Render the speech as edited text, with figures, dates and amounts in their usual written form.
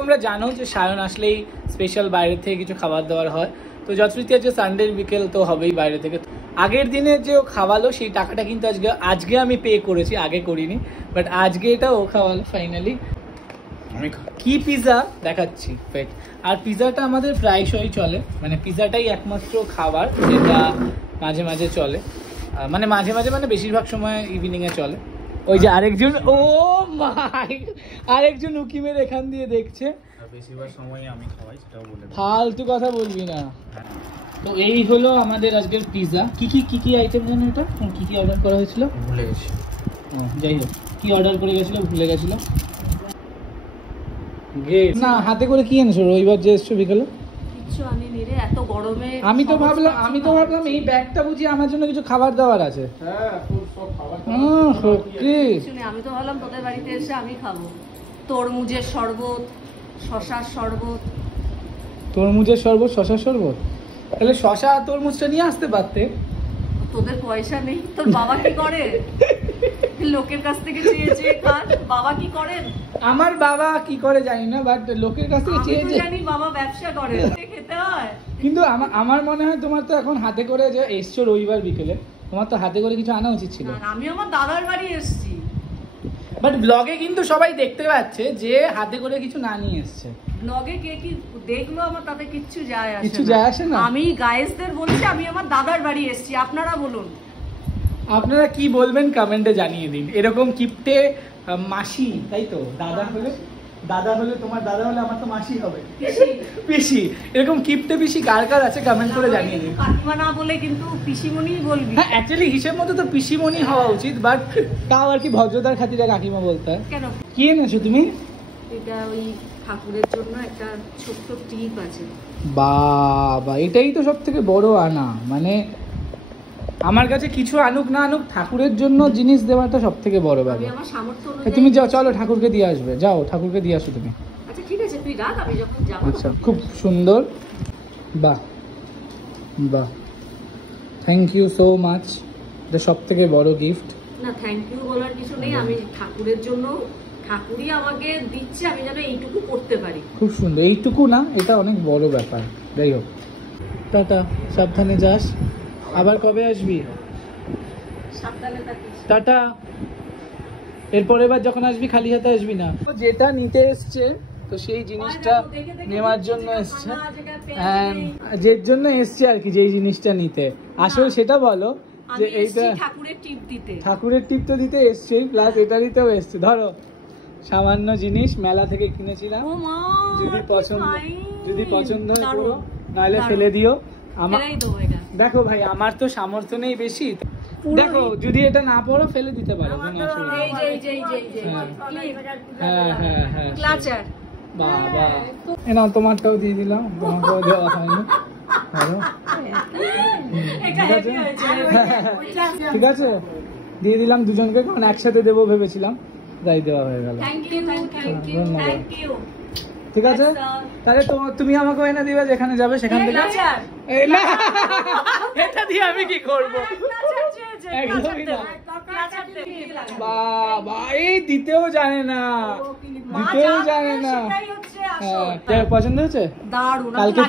তোমরা জানো যে সায়ন আসলেই স্পেশাল বাইরে থেকে কিছু খাবার দাবার হয়, তো যথারীতি আজকে সানডে বিকেল তো হবেই বাইরে থেকে। আগের দিনে যে ও খাওয়ালো সেই টাকাটা কিন্তু আজকে আমি পে করেছি, আগে করিনি, বাট আজকে এটা ও খাওয়ালো ফাইনালি। কি পিৎজা দেখাচ্ছি ফেট। আর পিৎজাটা আমাদের প্রায়শই চলে, মানে পিৎজাটাই একমাত্র খাবার যেটা মাঝে মাঝে চলে, মানে মাঝে মাঝে মানে বেশিরভাগ সময় ইভিনিংয়ে চলে। ওই যে আরেকজন, ও মাই, আরেকজন উকিমের এখান দিয়ে দেখছে। বেশিরভাগ সময় আমি খাওয়াই, সেটাও বলে দাও। ফালতু কথা বলবি না। তো এই হলো আমাদের আজকের পিৎজা। কি আইটেম জানো এটা, কি কি অর্ডার করা হয়েছিল ভুলে গেছি। যাই হোক, কি অর্ডার করে গেছিল ভুলে গেছিল। না হাতে করে কি এনেছো রবিবার যে এসছো বিকেলে? কিছু আনিনি রে, এত গরমে। আমি তো ভাবলাম এই ব্যাগটা বুঝি আমার জন্য কিছু খাবার দাবার আছে। হ্যাঁ, সব খাবার। আমি তো ভাবলাম তোদের বাড়িতে এসে আমি খাবো তরমুজের শরবত, শশার শরবত। তরমুজের শরবত, শশার শরবত? তাহলে শশা আর তরমুজটা নিয়ে আসতে পারতে। তোদের পয়সা নেই? তোর বাবা কি করে? লোকের কাছ থেকে চেয়ে চেয়ে খান। বাবা কি করেন? আমার বাবা কি করে জানি না, বাট লোকের কাছ থেকে চেয়ে চেয়ে জানি বাবা ব্যবসা করে, খেতে হয়। কিন্তু আমার মনে হয় তোমার তো এখন হাতে করে যে এসছো রবিবার বিকেলে, তোমার তো হাতে করে কিছু আনা উচিত ছিল। আমি আমার দাদার বাড়ি এসেছি, বাট ব্লগে কিন্তু সবাই দেখতে পাচ্ছে যে হাতে করে কিছু না নিয়ে এসছে। ব্লগে কে কি দেখলো আমার তাতে কিচ্ছু যায় আসে না। আমি গাইসদের বলছি আমি আমার দাদার বাড়ি এসেছি, আপনারা বলুন। আপনারা কি বলবেন কমেন্টে জানিয়ে দিন। এরকম কিপটে মাসি, তাই তো? দাদা হলে তোমার দাদা হলে আমার তো মাসি হবে, পিসি। এরকম কিপটে পিসি কার কার আছে কমেন্ট করে জানিয়ে দিন। কাকিমা না বলে কিন্তু পিসিমণি বলবি। হ্যাঁ, অ্যাকচুয়ালি হিসেব মতো তো পিসিমণি হওয়া উচিত, বাট তাও আর কি ভদ্রতার খাতিরে কাকিমা বলতে হয়। কেন? কি এনেছো তুমি? এটা ওই ঠাকুরের জন্য একটা ছোট্ট টিপ আছে। বাবা, এটাই তো সব থেকে বড় আনা। মানে আমার কাছে কিছু আনুক না আনুক, ঠাকুরের জন্য জিনিস দেওয়াটা সব থেকে বড় ব্যাপার। তুমি যাও, চলো ঠাকুরকে দিয়ে আসবে, যাও ঠাকুরকে দিয়ে আসো তুমি। আচ্ছা ঠিক আছে, তুই রাখ, আমি যখন যাব। আচ্ছা, খুব সুন্দর। বাহ বাহ, থ্যাংক ইউ সো মাচ। এটা সব থেকে বড় গিফট। না, থ্যাংক ইউ বলার কিছু নেই। আমি ঠাকুরের জন্য, ঠাকুরই আমাকে দিচ্ছে, আমি যেন এইটুকু করতে পারি। খুব সুন্দর। এইটুকু না, এটা অনেক বড় ব্যাপার। যাই হোক, টাটা, সাবধানে যাস। আবার কবে আসবি? সাবধানে থাকিস। টাটা। এরপর এবার যখন আসবি খালি হাতে আসবি না। যেটা নিতে এসছে তো সেই জিনিসটা নেওয়ার জন্য এসছে, যে জন্য এসছে আর কি, যেই জিনিসটা নিতে আসলে সেটা বলো। যে এইটা ঠাকুরের টিপ তো দিতে এসছেই, প্লাস এটা নিতেও এসছে। ধরো, সামান্য জিনিস মেলা থেকে কিনেছিলাম, যদি পছন্দ হয় পুরো, নাহলে ফেলে দিও। দেখো ভাই, আমার তো সামর্থ্য নেই বেশি, দেখো যদি এটা না পড়ো ফেলে দিতে পারো, কোনো অসুবিধা নেই। বাবা, না তোমারটাও দিয়ে দিলাম, তোমাকেও দেওয়া হয়নি। ঠিক আছে, দিয়ে দিলাম দুজনকে, কারণ একসাথে দেবো ভেবেছিলাম, তাই দেওয়া হয়ে গেল। ঠিক আছে, তাহলে তুমি আমাকে এনে দিবে, যেখানে যাবে সেখান থেকে। এটা দিয়ে আমি কি করবো? একদমই না। বাবা, এই দিতেও জানে না, হ্যাঁ, পছন্দ হয়েছে? দারুণ। কালকে